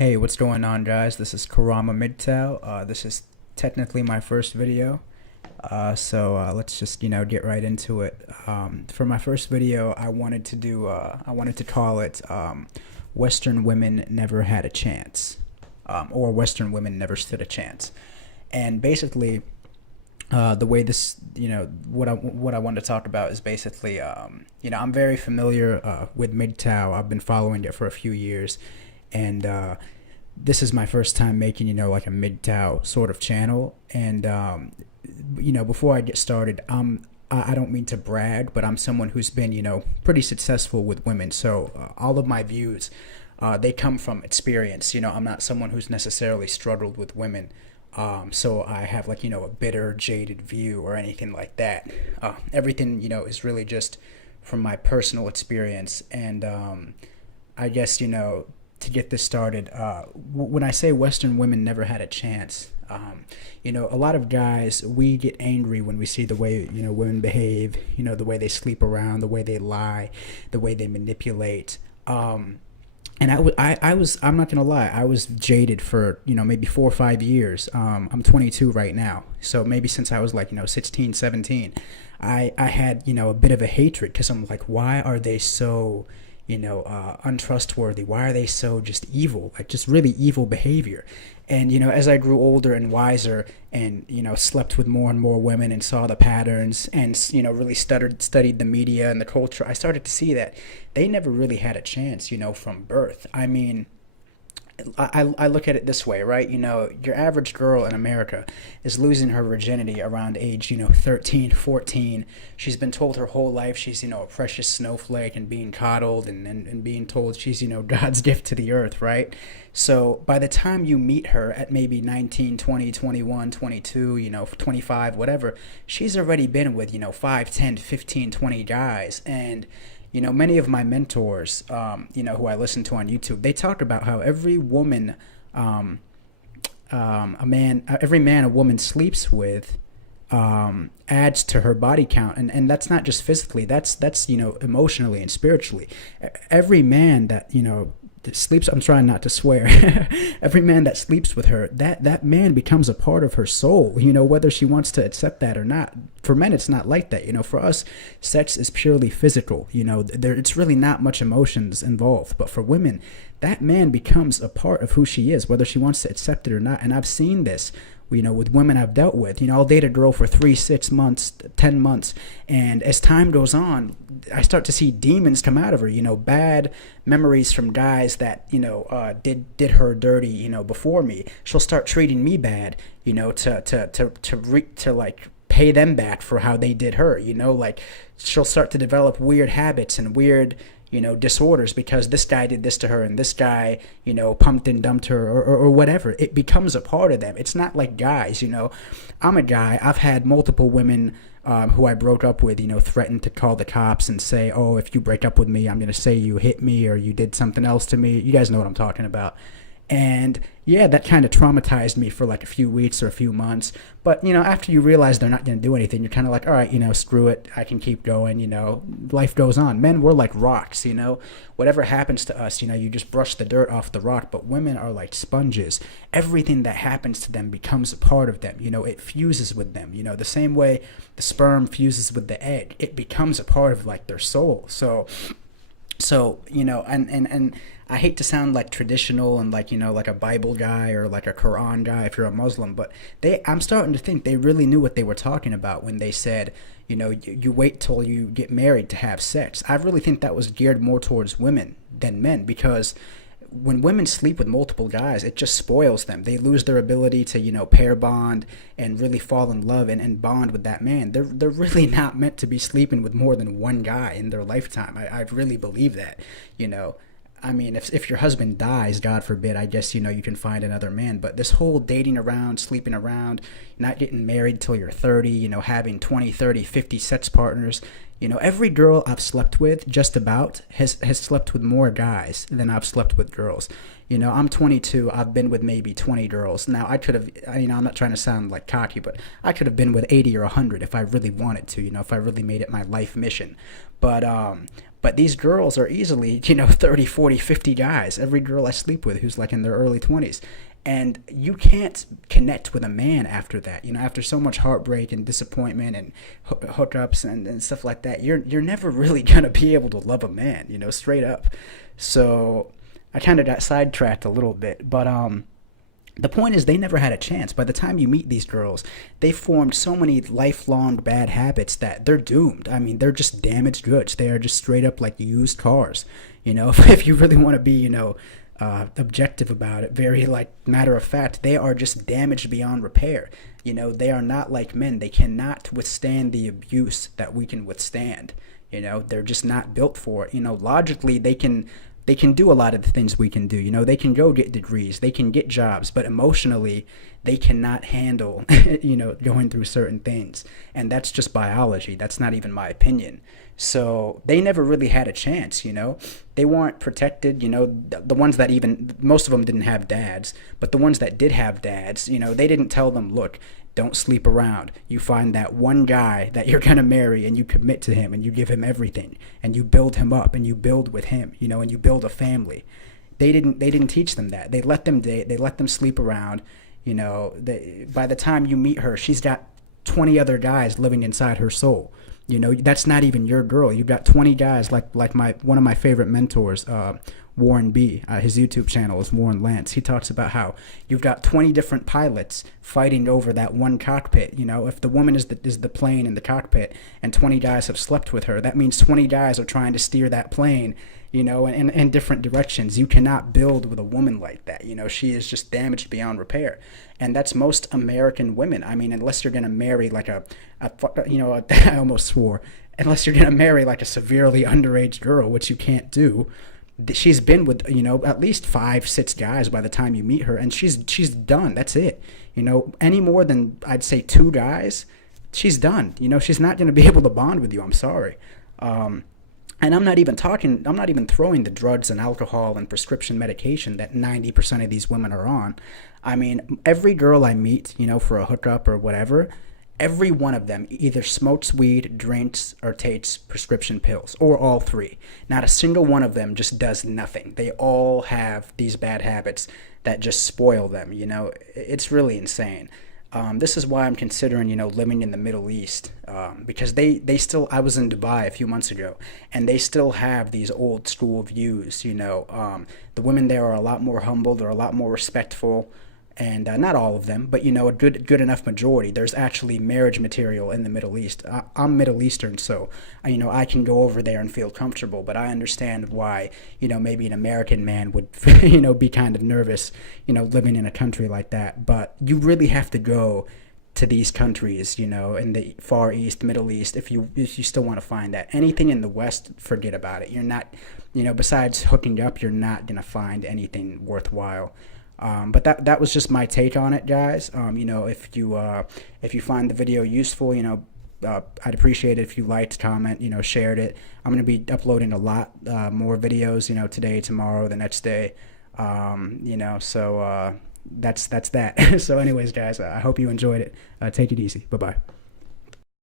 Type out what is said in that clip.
Hey, what's going on, guys? This is Kurama MGTOW. This is technically my first video, so let's just get right into it. For my first video, I wanted to call it "Western Women Never Had a Chance," or "Western Women Never Stood a Chance." And basically, the way this, what I want to talk about is basically, I'm very familiar with MGTOW. I've been following it for a few years, and this is my first time making, like a MGTOW sort of channel. And before I get started, I don't mean to brag, but I'm someone who's been, pretty successful with women. So all of my views, they come from experience. I'm not someone who's necessarily struggled with women. So I have like, a bitter, jaded view or anything like that. Everything, is really just from my personal experience. And I guess, to get this started, when I say Western women never had a chance, a lot of guys, we get angry when we see the way, women behave, the way they sleep around, the way they lie, the way they manipulate. And I'm not gonna lie, I was jaded for, maybe 4 or 5 years. I'm 22 right now. So maybe since I was like, 16, 17, I had, a bit of a hatred because I'm like, why are they so, untrustworthy? Why are they so just evil? Like just really evil behavior. And, as I grew older and wiser and, slept with more and more women and saw the patterns and, really studied the media and the culture, I started to see that they never really had a chance, from birth. I mean, I look at it this way, right? Your average girl in America is losing her virginity around age, 13, 14. She's been told her whole life she's, a precious snowflake and being coddled and being told she's, God's gift to the earth, right? So by the time you meet her at maybe 19, 20, 21, 22, 25, whatever, she's already been with, 5, 10, 15, 20 guys. And many of my mentors, who I listen to on YouTube, they talk about how every woman, every man a woman sleeps with, adds to her body count, and that's not just physically. That's emotionally and spiritually. Every man that sleeps, I'm trying not to swear, every man that sleeps with her, that man becomes a part of her soul, whether she wants to accept that or not. For men, it's not like that. For us, sex is purely physical. It's really not much emotions involved. But for women, that man becomes a part of who she is, whether she wants to accept it or not. And I've seen this, with women I've dealt with. I'll date a girl for 3, 6 months, 10 months. And as time goes on, I start to see demons come out of her, bad memories from guys that, did her dirty, before me. She'll start treating me bad, to like pay them back for how they did her, like she'll start to develop weird habits and weird, disorders because this guy did this to her and this guy, pumped and dumped her or whatever. It becomes a part of them. It's not like guys, I'm a guy. I've had multiple women who I broke up with, threaten to call the cops and say, oh, if you break up with me, I'm going to say you hit me or you did something else to me. You guys know what I'm talking about. And yeah, that kind of traumatized me for like a few weeks or a few months. But, after you realize they're not going to do anything, you're kind of like, all right, screw it. I can keep going, life goes on. Men, we're like rocks, whatever happens to us, you just brush the dirt off the rock. But women are like sponges. Everything that happens to them becomes a part of them. It fuses with them, the same way the sperm fuses with the egg. It becomes a part of like their soul. So and I hate to sound like traditional and like, like a Bible guy or like a Quran guy if you're a Muslim, but I'm starting to think they really knew what they were talking about when they said, you wait till you get married to have sex. I really think that was geared more towards women than men, because when women sleep with multiple guys, it just spoils them. They lose their ability to, pair bond and really fall in love and bond with that man. They're really not meant to be sleeping with more than one guy in their lifetime. I really believe that, I mean, if your husband dies, God forbid, I guess, you can find another man. But this whole dating around, sleeping around, not getting married till you're 30, having 20, 30, 50 sex partners, every girl I've slept with just about has slept with more guys than I've slept with girls. I'm 22. I've been with maybe 20 girls. Now, I could have, I'm not trying to sound like cocky, but I could have been with 80 or 100 if I really wanted to, if I really made it my life mission. But But these girls are easily, 30, 40, 50 guys. Every girl I sleep with who's like in their early 20s. And you can't connect with a man after that. After so much heartbreak and disappointment and hookups and stuff like that, you're never really going to be able to love a man, straight up. So I kind of got sidetracked a little bit. But the point is, they never had a chance. By the time you meet these girls, they formed so many lifelong bad habits that they're doomed. I mean, they're just damaged goods. They are just straight up like used cars. If you really want to be, objective about it, very like matter of fact, they are just damaged beyond repair. They are not like men. They cannot withstand the abuse that we can withstand. They're just not built for it. Logically, they can do a lot of the things we can do. They can go get degrees, they can get jobs, but emotionally, they cannot handle, going through certain things. And that's just biology. That's not even my opinion. So they never really had a chance, They weren't protected, the ones that most of them didn't have dads, but the ones that did have dads, they didn't tell them, look, don't sleep around. You find that one guy that you're going to marry and you commit to him and you give him everything and you build him up and you build with him, and you build a family. They didn't teach them that. They let them date. They let them sleep around. By the time you meet her, she's got 20 other guys living inside her soul. That's not even your girl. You've got 20 guys like one of my favorite mentors, Warren B. His YouTube channel is Warren Lance. He talks about how you've got 20 different pilots fighting over that one cockpit. If the woman is the plane in the cockpit and 20 guys have slept with her, that means 20 guys are trying to steer that plane, in different directions. You cannot build with a woman like that. She is just damaged beyond repair. And that's most American women. I mean, unless you're going to marry like I almost swore, unless you're going to marry like a severely underage girl, which you can't do. She's been with, at least 5-6 guys by the time you meet her, and she's done. That's it. Any more than, I'd say, 2 guys, she's done. She's not going to be able to bond with you. I'm sorry. And I'm not even throwing the drugs and alcohol and prescription medication that 90% of these women are on. I mean, every girl I meet, for a hookup or whatever, every one of them either smokes weed, drinks, or takes prescription pills, or all 3. Not a single one of them just does nothing. They all have these bad habits that just spoil them. It's really insane. This is why I'm considering, living in the Middle East, because they still, I was in Dubai a few months ago, and they still have these old school views. The women there are a lot more humble, they're a lot more respectful. And not all of them, but a good enough majority. There's actually marriage material in the Middle East. I'm Middle Eastern, so I can go over there and feel comfortable. But I understand why maybe an American man would be kind of nervous living in a country like that. But you really have to go to these countries in the Far East, Middle East, if you still want to find that. Anything in the West, forget about it. You're not besides hooking up, you're not gonna find anything worthwhile. But that was just my take on it, guys. If you find the video useful, I'd appreciate it if you liked, comment, shared it. I'm going to be uploading a lot more videos, today, tomorrow, the next day. So that's that. So anyways, guys, I hope you enjoyed it. Take it easy. Bye-bye.